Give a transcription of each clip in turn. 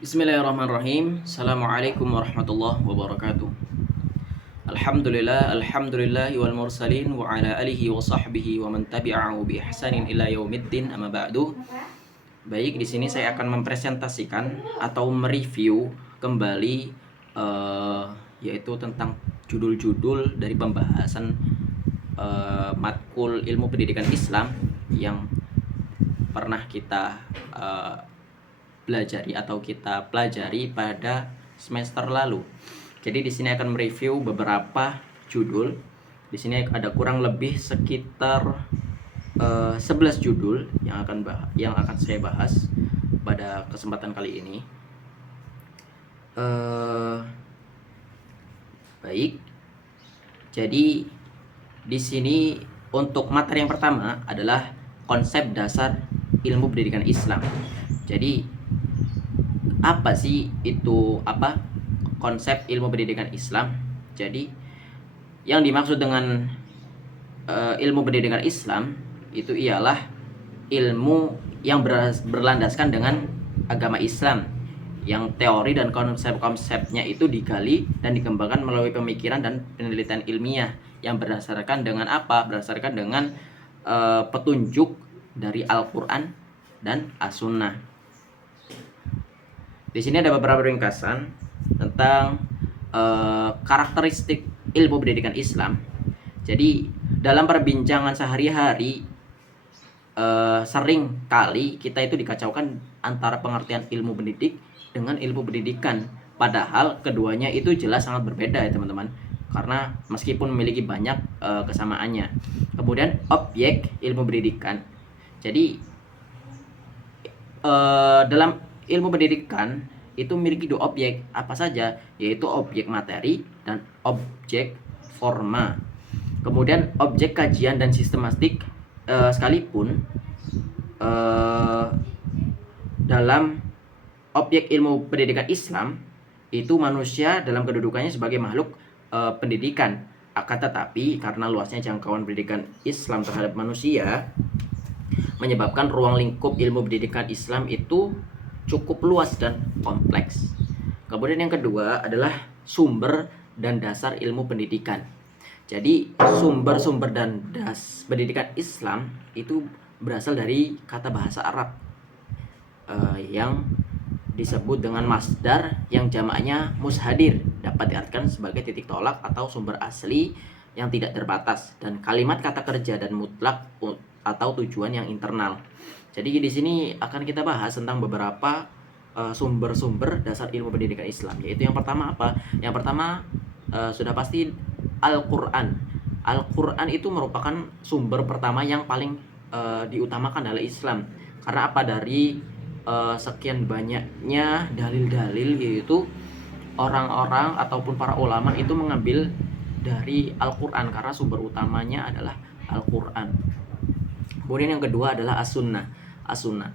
Bismillahirrahmanirrahim. Assalamualaikum warahmatullahi wabarakatuh. Alhamdulillahi wal mursalin wa ala alihi wa sahbihi wa man tabi'ahu bi ihsanin ila yaumiddin amma ba'du. Baik, di sini saya akan mempresentasikan atau mereview kembali yaitu tentang judul-judul dari pembahasan matkul ilmu pendidikan Islam yang pernah kita pelajari pada semester lalu. Jadi di sini akan mereview beberapa judul. Di sini ada kurang lebih sekitar 11 judul yang akan saya bahas pada kesempatan kali ini. Baik. Jadi di sini untuk materi yang pertama adalah konsep dasar ilmu pendidikan Islam. Jadi apa sih itu konsep ilmu pendidikan Islam? Jadi yang dimaksud dengan ilmu pendidikan Islam itu ialah ilmu yang berlandaskan dengan agama Islam, yang teori dan konsep-konsepnya itu digali dan dikembangkan melalui pemikiran dan penelitian ilmiah yang berdasarkan dengan Berdasarkan dengan petunjuk dari Al-Quran dan As-Sunnah. Di sini ada beberapa ringkasan tentang karakteristik ilmu pendidikan Islam. Jadi dalam perbincangan sehari-hari sering kali kita itu dikacaukan antara pengertian ilmu pendidik dengan ilmu pendidikan. Padahal keduanya itu jelas sangat berbeda ya teman-teman. Karena meskipun memiliki banyak kesamaannya. Kemudian objek ilmu pendidikan. Jadi dalam ilmu pendidikan itu memiliki dua objek, apa saja? Yaitu objek materi dan objek forma. Kemudian objek kajian dan sistematik sekalipun dalam objek ilmu pendidikan Islam itu manusia dalam kedudukannya sebagai makhluk pendidikan. Akan tetapi karena luasnya jangkauan pendidikan Islam terhadap manusia menyebabkan ruang lingkup ilmu pendidikan Islam itu cukup luas dan kompleks. Kemudian yang kedua adalah sumber dan dasar ilmu pendidikan. Jadi sumber-sumber dan pendidikan Islam itu berasal dari kata bahasa Arab yang disebut dengan masdar yang jamaknya mushadir, dapat diartikan sebagai titik tolak atau sumber asli yang tidak terbatas, dan kalimat kata kerja dan mutlak atau tujuan yang internal. Jadi di sini akan kita bahas tentang beberapa sumber-sumber dasar ilmu pendidikan Islam. Yaitu yang pertama apa? Yang pertama sudah pasti Al-Quran. Al-Quran itu merupakan sumber pertama yang paling diutamakan dalam Islam. Karena apa? Dari sekian banyaknya dalil-dalil, yaitu orang-orang ataupun para ulama itu mengambil dari Al-Quran karena sumber utamanya adalah Al-Quran. Kemudian yang kedua adalah As-Sunnah. As-Sunnah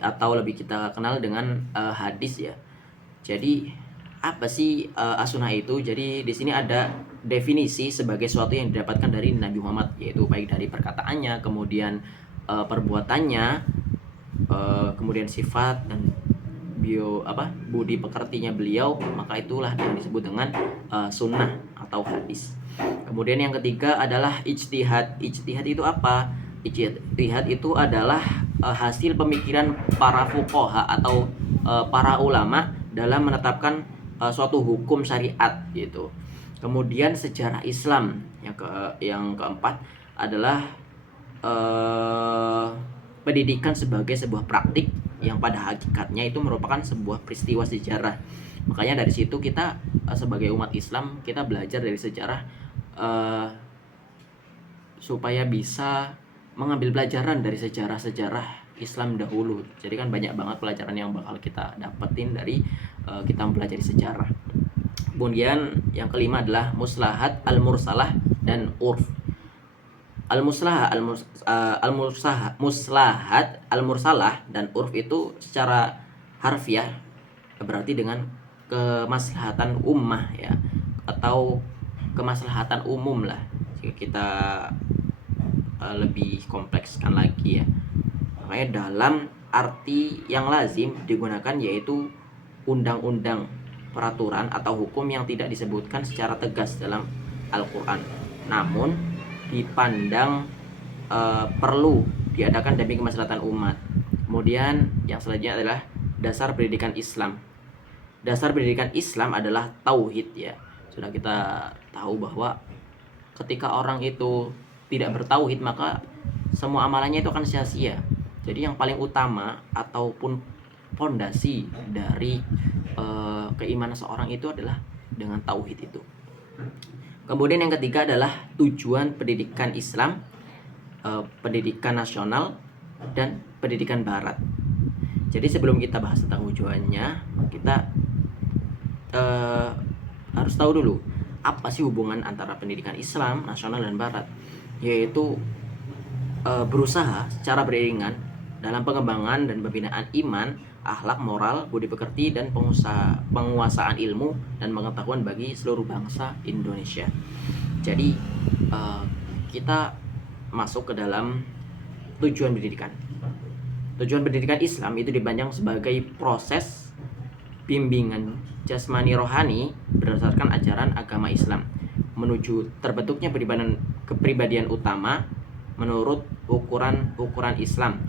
atau lebih kita kenal dengan hadis ya. Jadi apa sih As-Sunnah itu? Jadi di sini ada definisi sebagai sesuatu yang didapatkan dari Nabi Muhammad, yaitu baik dari perkataannya, kemudian perbuatannya, kemudian sifat dan budi pekertinya beliau, maka itulah yang disebut dengan sunnah atau hadis. Kemudian yang ketiga adalah ijtihad. Ijtihad itu apa? Ijtihad itu adalah hasil pemikiran para fuqaha atau para ulama dalam menetapkan suatu hukum syariat gitu. Kemudian sejarah Islam yang keempat adalah pendidikan sebagai sebuah praktik yang pada hakikatnya itu merupakan sebuah peristiwa sejarah. Makanya dari situ kita sebagai umat Islam kita belajar dari sejarah supaya bisa mengambil pelajaran dari sejarah-sejarah Islam dahulu. Jadi kan banyak banget pelajaran yang bakal kita dapetin dari kita mempelajari sejarah. Kemudian yang kelima adalah muslahat, al-mursalah, dan urf. Muslahat, al-mursalah, dan urf itu secara harfiah berarti dengan kemaslahatan ummah ya, atau kemaslahatan umum lah. Jika kita lebih komplekskan lagi ya. Makanya dalam arti yang lazim digunakan yaitu undang-undang, peraturan atau hukum yang tidak disebutkan secara tegas dalam Al-Quran, namun dipandang perlu diadakan demi kemaslahatan umat. Kemudian yang selanjutnya adalah dasar pendidikan Islam. Dasar pendidikan Islam adalah tauhid ya. Sudah kita tahu bahwa ketika orang itu tidak bertauhid, maka semua amalannya itu akan sia-sia. Jadi yang paling utama ataupun fondasi dari keimanan seorang itu adalah dengan tauhid itu. Kemudian yang ketiga adalah tujuan pendidikan Islam, pendidikan nasional dan pendidikan barat. Jadi sebelum kita bahas tentang tujuannya, kita harus tahu dulu apa sih hubungan antara pendidikan Islam, nasional dan barat, yaitu berusaha secara beriringan dalam pengembangan dan pembinaan iman, akhlak, moral, budi pekerti, dan penguasaan ilmu dan pengetahuan bagi seluruh bangsa Indonesia. Jadi kita masuk ke dalam tujuan pendidikan. Tujuan pendidikan Islam itu dipandang sebagai proses bimbingan jasmani rohani berdasarkan ajaran agama Islam menuju terbentuknya kepribadian utama menurut ukuran Islam.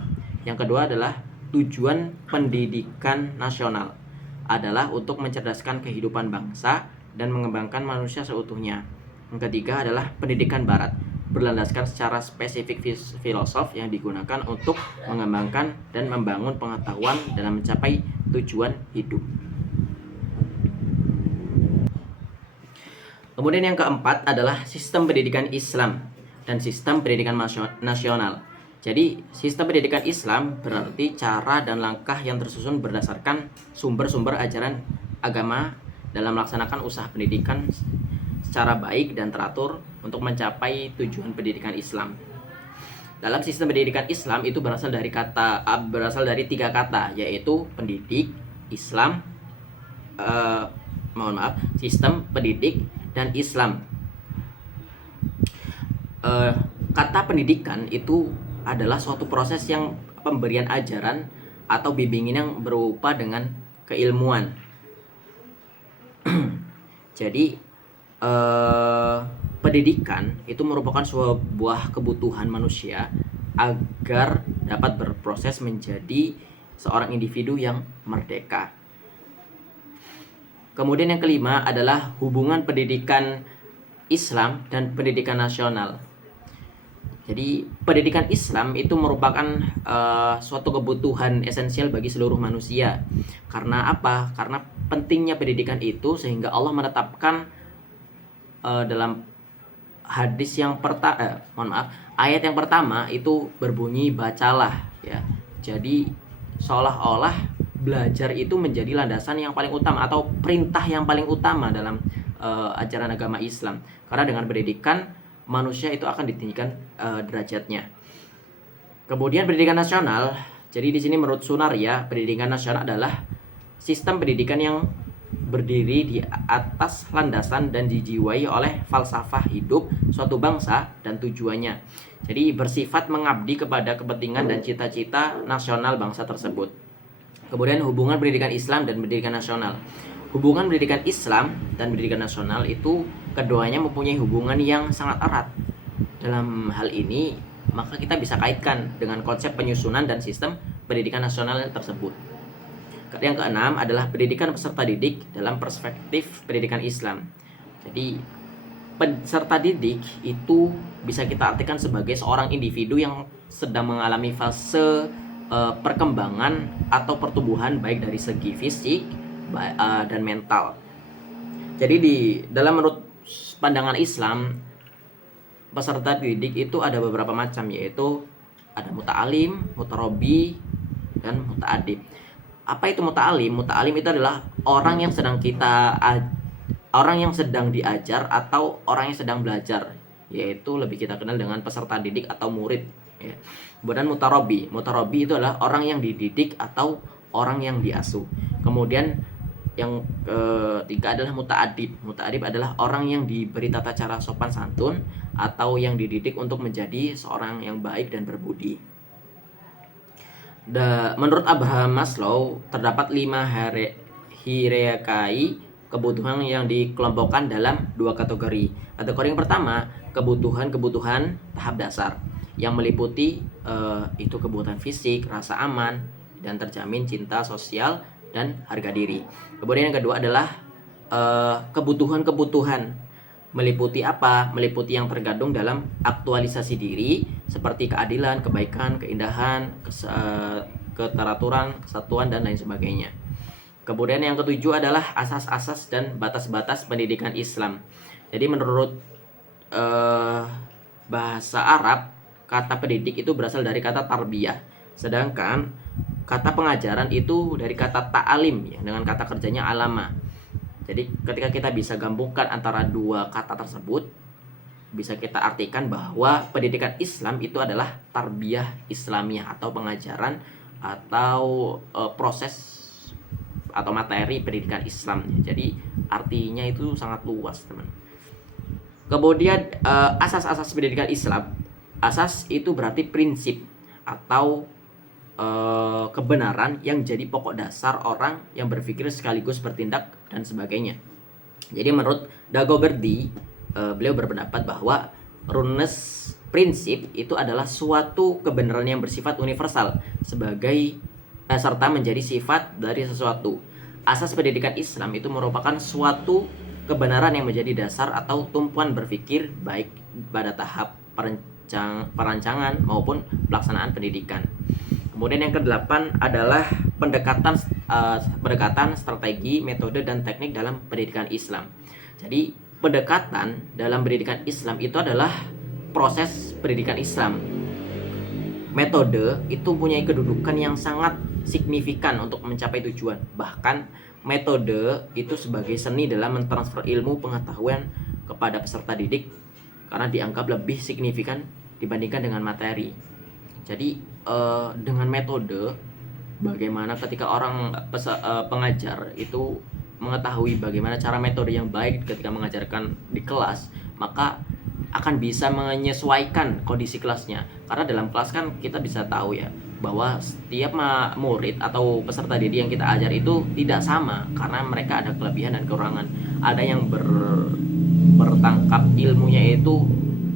Yang kedua adalah tujuan pendidikan nasional adalah untuk mencerdaskan kehidupan bangsa dan mengembangkan manusia seutuhnya. Yang ketiga adalah pendidikan barat, berlandaskan secara spesifik filosof yang digunakan untuk mengembangkan dan membangun pengetahuan dalam mencapai tujuan hidup. Kemudian yang keempat adalah sistem pendidikan Islam dan sistem pendidikan nasional. Jadi sistem pendidikan Islam berarti cara dan langkah yang tersusun berdasarkan sumber-sumber ajaran agama dalam melaksanakan usaha pendidikan secara baik dan teratur untuk mencapai tujuan pendidikan Islam. Dalam sistem pendidikan Islam itu berasal dari tiga kata, yaitu pendidik, Islam, sistem pendidik dan Islam. Kata pendidikan itu adalah suatu proses yang pemberian ajaran atau bimbingan yang berupa dengan keilmuan. Jadi pendidikan itu merupakan sebuah kebutuhan manusia agar dapat berproses menjadi seorang individu yang merdeka. Kemudian yang kelima adalah hubungan pendidikan Islam dan pendidikan nasional. Jadi pendidikan Islam itu merupakan suatu kebutuhan esensial bagi seluruh manusia. Karena apa? Karena pentingnya pendidikan itu sehingga Allah menetapkan dalam hadis yang ayat yang pertama itu berbunyi bacalah ya. Jadi seolah-olah belajar itu menjadi landasan yang paling utama atau perintah yang paling utama dalam ajaran agama Islam. Karena dengan pendidikan manusia itu akan ditinggikan derajatnya. Kemudian pendidikan nasional. Jadi di sini menurut Sunaria, pendidikan nasional adalah sistem pendidikan yang berdiri di atas landasan dan dijiwai oleh falsafah hidup suatu bangsa dan tujuannya. Jadi bersifat mengabdi kepada kepentingan dan cita-cita nasional bangsa tersebut. Kemudian hubungan pendidikan Islam dan pendidikan nasional. Hubungan pendidikan Islam dan pendidikan nasional itu keduanya mempunyai hubungan yang sangat erat. Dalam hal ini, maka kita bisa kaitkan dengan konsep penyusunan dan sistem pendidikan nasional tersebut. Yang keenam adalah pendidikan peserta didik dalam perspektif pendidikan Islam. Jadi, peserta didik itu bisa kita artikan sebagai seorang individu yang sedang mengalami fase perkembangan atau pertumbuhan baik dari segi fisik dan mental. Jadi dalam menurut pandangan Islam, peserta didik itu ada beberapa macam, yaitu ada muta'alim, mutarabi, dan muta'adib. Apa itu muta'alim? Muta'alim itu adalah orang yang sedang diajar atau orang yang sedang belajar, yaitu lebih kita kenal dengan peserta didik atau murid ya. Kemudian mutarabi itu adalah orang yang dididik atau orang yang diasuh. Kemudian yang ketiga adalah muta'adib adalah orang yang diberi tata cara sopan santun atau yang dididik untuk menjadi seorang yang baik dan berbudi. Menurut Abraham Maslow terdapat 5 hierarki kebutuhan yang dikelompokkan dalam dua kategori. Kategori yang pertama, kebutuhan tahap dasar yang meliputi itu kebutuhan fisik, rasa aman, dan terjamin cinta sosial dan harga diri. Kemudian yang kedua adalah kebutuhan meliputi apa? Meliputi yang tergandung dalam aktualisasi diri seperti keadilan, kebaikan, keindahan, keteraturan, kesatuan, dan lain sebagainya. Kemudian yang ketujuh adalah asas-asas dan batas-batas pendidikan Islam. Jadi menurut bahasa Arab, kata pendidik itu berasal dari kata tarbiyah. Sedangkan kata pengajaran itu dari kata ta'alim ya, dengan kata kerjanya alama. Jadi ketika kita bisa gabungkan antara dua kata tersebut, bisa kita artikan bahwa pendidikan Islam itu adalah tarbiyah Islamiyah atau pengajaran atau proses atau materi pendidikan Islam. Jadi artinya itu sangat luas, teman. Kemudian asas-asas pendidikan Islam. Asas itu berarti prinsip atau kebenaran yang jadi pokok dasar orang yang berpikir sekaligus bertindak dan sebagainya. Jadi menurut Dagoberdi, beliau berpendapat bahwa runes prinsip itu adalah suatu kebenaran yang bersifat universal sebagai serta menjadi sifat dari sesuatu. Asas pendidikan Islam itu merupakan suatu kebenaran yang menjadi dasar atau tumpuan berpikir baik pada tahap perancangan maupun pelaksanaan pendidikan. Kemudian yang ke-8 adalah pendekatan strategi, metode, dan teknik dalam pendidikan Islam. Jadi pendekatan dalam pendidikan Islam itu adalah proses pendidikan Islam. Metode itu punya kedudukan yang sangat signifikan untuk mencapai tujuan. Bahkan metode itu sebagai seni dalam mentransfer ilmu pengetahuan kepada peserta didik karena dianggap lebih signifikan dibandingkan dengan materi. Jadi dengan metode, bagaimana ketika orang pengajar itu mengetahui bagaimana cara metode yang baik ketika mengajarkan di kelas, maka akan bisa menyesuaikan kondisi kelasnya. Karena dalam kelas kan kita bisa tahu ya bahwa setiap murid atau peserta didik yang kita ajar itu tidak sama karena mereka ada kelebihan dan kekurangan. Ada yang bertangkap ilmunya itu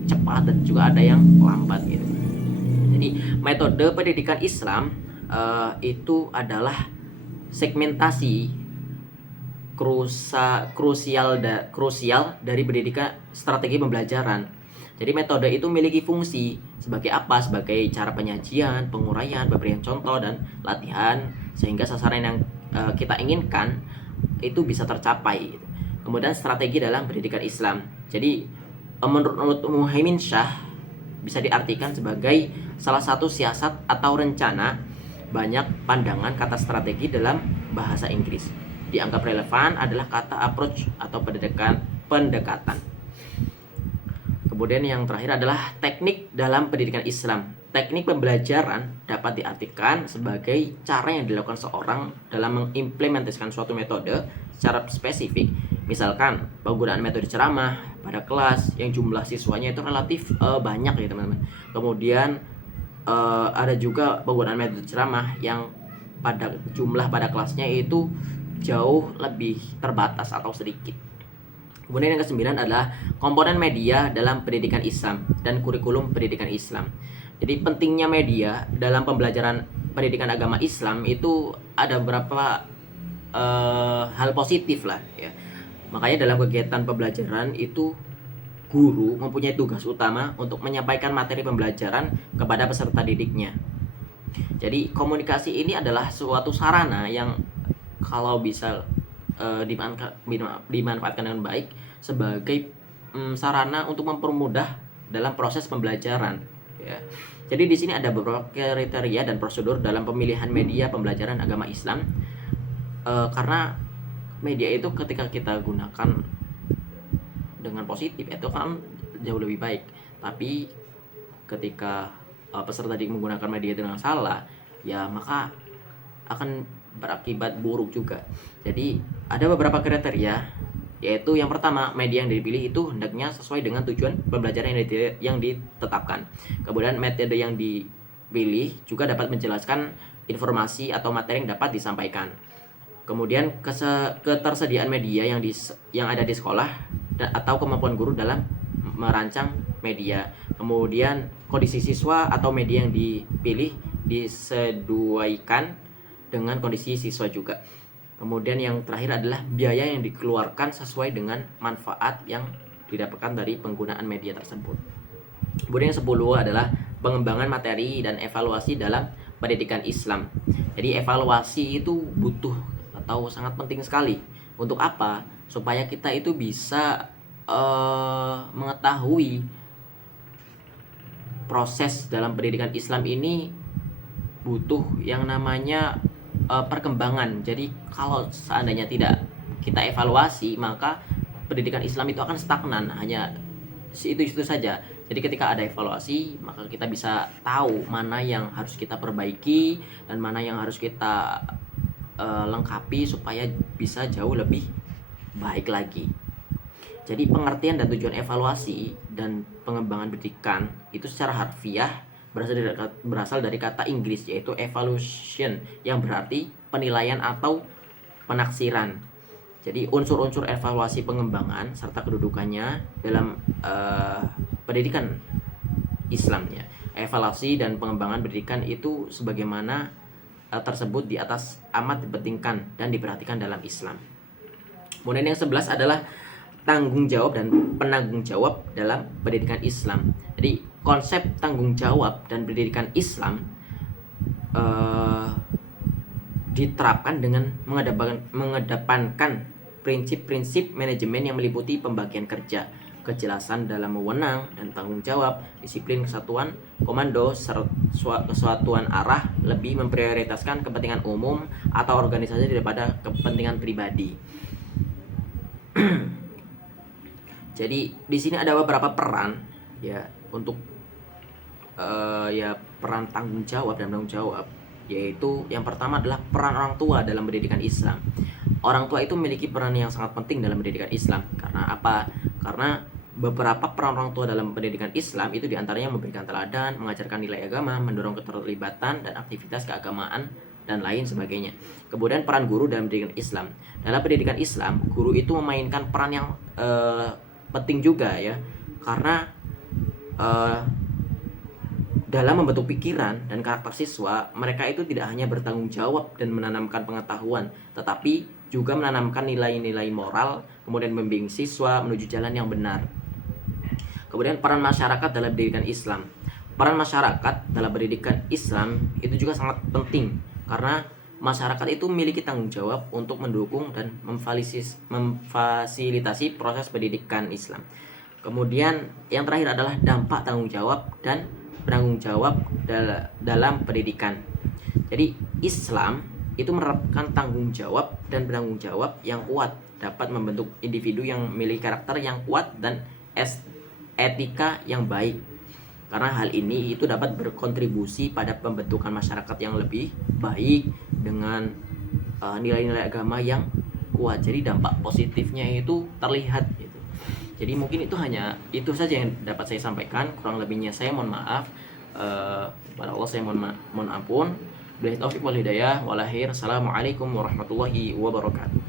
cepat dan juga ada yang lambat gitu. Jadi metode pendidikan Islam itu adalah segmentasi krusial dari pendidikan strategi pembelajaran. Jadi metode itu memiliki fungsi sebagai apa? Sebagai cara penyajian, penguraian, pemberian contoh, dan latihan sehingga sasaran yang kita inginkan itu bisa tercapai. Kemudian strategi dalam pendidikan Islam. Jadi menurut Muhaimin Shah bisa diartikan sebagai salah satu siasat atau rencana. Banyak pandangan kata strategi dalam bahasa Inggris. Dianggap relevan adalah kata approach atau pendekatan. Kemudian yang terakhir adalah teknik dalam pendidikan Islam. Teknik pembelajaran dapat diartikan sebagai cara yang dilakukan seorang dalam mengimplementasikan suatu metode secara spesifik. Misalkan penggunaan metode ceramah pada kelas yang jumlah siswanya itu relatif banyak ya teman-teman. Kemudian ada juga penggunaan metode ceramah yang pada pada kelasnya itu jauh lebih terbatas atau sedikit. Kemudian yang ke-9 adalah komponen media dalam pendidikan Islam dan kurikulum pendidikan Islam. Jadi pentingnya media dalam pembelajaran pendidikan agama Islam itu ada beberapa hal positif lah ya. Makanya dalam kegiatan pembelajaran itu guru mempunyai tugas utama untuk menyampaikan materi pembelajaran kepada peserta didiknya. Jadi komunikasi ini adalah suatu sarana yang kalau bisa dimanfaatkan dengan baik sebagai sarana untuk mempermudah dalam proses pembelajaran. Ya. Jadi di sini ada beberapa kriteria dan prosedur dalam pemilihan media pembelajaran agama Islam. Karena media itu ketika kita gunakan dengan positif itu kan jauh lebih baik. Tapi ketika peserta didik menggunakan media dengan salah, ya maka akan berakibat buruk juga. Jadi ada beberapa kriteria, yaitu yang pertama, media yang dipilih itu hendaknya sesuai dengan tujuan pembelajaran yang ditetapkan. Kemudian metode yang dipilih juga dapat menjelaskan informasi atau materi yang dapat disampaikan. Kemudian ketersediaan media yang ada di sekolah atau kemampuan guru dalam merancang media. Kemudian kondisi siswa atau media yang dipilih disesuaikan dengan kondisi siswa juga. Kemudian yang terakhir adalah biaya yang dikeluarkan sesuai dengan manfaat yang didapatkan dari penggunaan media tersebut. Kemudian yang 10 adalah pengembangan materi dan evaluasi dalam pendidikan Islam. Jadi evaluasi itu butuh atau sangat penting sekali. Untuk apa? Supaya kita itu bisa mengetahui proses dalam pendidikan Islam ini butuh yang namanya perkembangan. Jadi kalau seandainya tidak kita evaluasi, maka pendidikan Islam itu akan stagnan, hanya itu saja. Jadi ketika ada evaluasi, maka kita bisa tahu mana yang harus kita perbaiki dan mana yang harus kita lengkapi supaya bisa jauh lebih baik lagi. Jadi pengertian dan tujuan evaluasi dan pengembangan pendidikan itu secara harfiah berasal dari kata Inggris, yaitu evaluation, yang berarti penilaian atau penaksiran. Jadi unsur-unsur evaluasi pengembangan serta kedudukannya dalam pendidikan Islamnya. Evaluasi dan pengembangan pendidikan itu sebagaimana tersebut di atas amat dipentingkan dan diperhatikan dalam Islam. Kemudian yang 11 adalah tanggung jawab dan penanggung jawab dalam pendidikan Islam. Jadi konsep tanggung jawab dan pendidikan Islam diterapkan dengan mengedepankan prinsip-prinsip manajemen yang meliputi pembagian kerja, kejelasan dalam wewenang dan tanggung jawab, disiplin, kesatuan komando, kesatuan arah, lebih memprioritaskan kepentingan umum atau organisasi daripada kepentingan pribadi. Jadi di sini ada beberapa peran ya untuk peran tanggung jawab dan tanggung jawab, yaitu yang pertama adalah peran orang tua dalam pendidikan Islam. Orang tua itu memiliki peran yang sangat penting dalam pendidikan Islam. Karena apa? Karena beberapa peran orang tua dalam pendidikan Islam itu diantaranya memberikan teladan, mengajarkan nilai agama, mendorong keterlibatan dan aktivitas keagamaan dan lain sebagainya. Kemudian peran guru dalam pendidikan Islam. Dalam pendidikan Islam, guru itu memainkan peran yang penting juga ya, karena dalam membentuk pikiran dan karakter siswa, mereka itu tidak hanya bertanggung jawab dan menanamkan pengetahuan, tetapi juga menanamkan nilai-nilai moral, kemudian membimbing siswa menuju jalan yang benar. Kemudian peran masyarakat dalam pendidikan Islam. Peran masyarakat dalam pendidikan Islam itu juga sangat penting, karena masyarakat itu memiliki tanggung jawab untuk mendukung dan memfasilitasi proses pendidikan Islam. Kemudian yang terakhir adalah dampak tanggung jawab dan penanggung jawab dalam pendidikan. Jadi Islam itu menerapkan tanggung jawab dan penanggung jawab yang kuat, dapat membentuk individu yang memiliki karakter yang kuat dan etika yang baik. Karena hal ini itu dapat berkontribusi pada pembentukan masyarakat yang lebih baik dengan nilai-nilai agama yang kuat. Jadi dampak positifnya itu terlihat gitu. Jadi mungkin itu saja yang dapat saya sampaikan. Kurang lebihnya saya mohon maaf. Pada Allah saya mohon ampun. Billahi taufiq wal hidayah. Assalamualaikum warahmatullahi wabarakatuh.